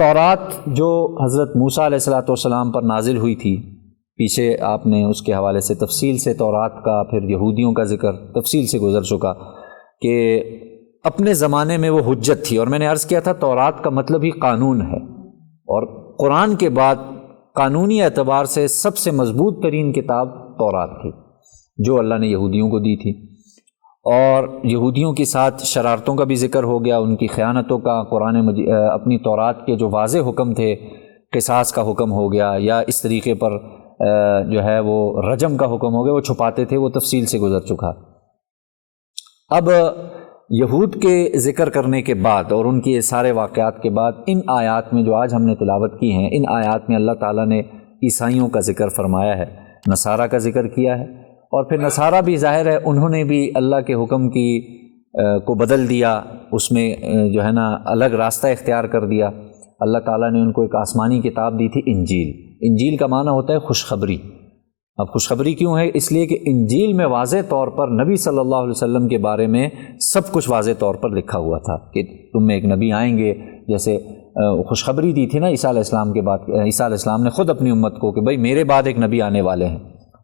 تورات جو حضرت موسیٰ علیہ الصلوۃ والسلام پر نازل ہوئی تھی، پیچھے آپ نے اس کے حوالے سے تفصیل سے تورات کا، پھر یہودیوں کا ذکر تفصیل سے گزر چکا کہ اپنے زمانے میں وہ حجت تھی، اور میں نے عرض کیا تھا تورات کا مطلب ہی قانون ہے، اور قرآن کے بعد قانونی اعتبار سے سب سے مضبوط ترین کتاب تورات تھی جو اللہ نے یہودیوں کو دی تھی۔ اور یہودیوں کے ساتھ شرارتوں کا بھی ذکر ہو گیا، ان کی خیانتوں کا، قرآن اپنی تورات کے جو واضح حکم تھے، قصاص کا حکم ہو گیا، یا اس طریقے پر جو ہے وہ رجم کا حکم ہو گیا، وہ چھپاتے تھے، وہ تفصیل سے گزر چکا۔ اب یہود کے ذکر کرنے کے بعد اور ان کے سارے واقعات کے بعد ان آیات میں جو آج ہم نے تلاوت کی ہیں، ان آیات میں اللہ تعالیٰ نے عیسائیوں کا ذکر فرمایا ہے، نصارہ کا ذکر کیا ہے، اور پھر نصارہ بھی ظاہر ہے انہوں نے بھی اللہ کے حکم کو بدل دیا، اس میں جو ہے نا الگ راستہ اختیار کر دیا۔ اللہ تعالیٰ نے ان کو ایک آسمانی کتاب دی تھی، انجیل۔ انجیل کا معنی ہوتا ہے خوشخبری۔ اب خوشخبری کیوں ہے؟ اس لیے کہ انجیل میں واضح طور پر نبی صلی اللہ علیہ وسلم کے بارے میں سب کچھ واضح طور پر لکھا ہوا تھا کہ تم میں ایک نبی آئیں گے، جیسے خوشخبری دی تھی نا عیسیٰ علیہ السلام کے بعد۔ عیسیٰ علیہ السلام نے خود اپنی امت کو کہ بھئی میرے بعد ایک نبی آنے والے ہیں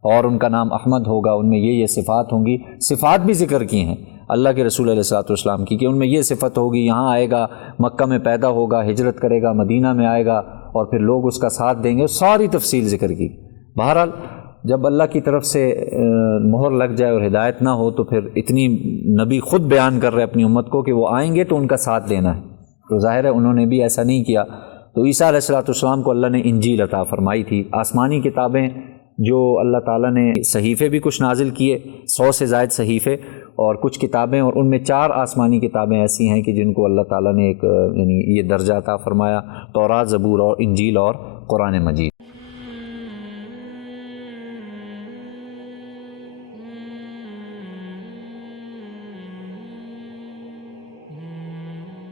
اور ان کا نام احمد ہوگا، ان میں یہ صفات ہوں گی، صفات بھی ذکر کی ہیں اللہ کے رسول علیہ الصلوۃ والسلام کی کہ ان میں یہ صفت ہوگی، یہاں آئے گا، مکہ میں پیدا ہوگا، ہجرت کرے گا، مدینہ میں آئے گا، اور پھر لوگ اس کا ساتھ دیں گے، ساری تفصیل ذکر کی۔ بہرحال جب اللہ کی طرف سے مہر لگ جائے اور ہدایت نہ ہو تو پھر اتنی نبی خود بیان کر رہے اپنی امت کو کہ وہ آئیں گے تو ان کا ساتھ دینا ہے، تو ظاہر ہے انہوں نے بھی ایسا نہیں کیا۔ تو عیسیٰ علیہ الصلوۃ والسلام کو اللہ نے انجیل عطا فرمائی تھی، آسمانی کتابیں جو اللہ تعالیٰ نے، صحیفے بھی کچھ نازل کیے، 100 سے زائد صحیفے اور کچھ کتابیں، اور ان میں 4 آسمانی کتابیں ایسی ہیں کہ جن کو اللہ تعالیٰ نے ایک یعنی یہ درجہ عطا فرمایا، تورات، زبور اور انجیل اور قرآن مجید۔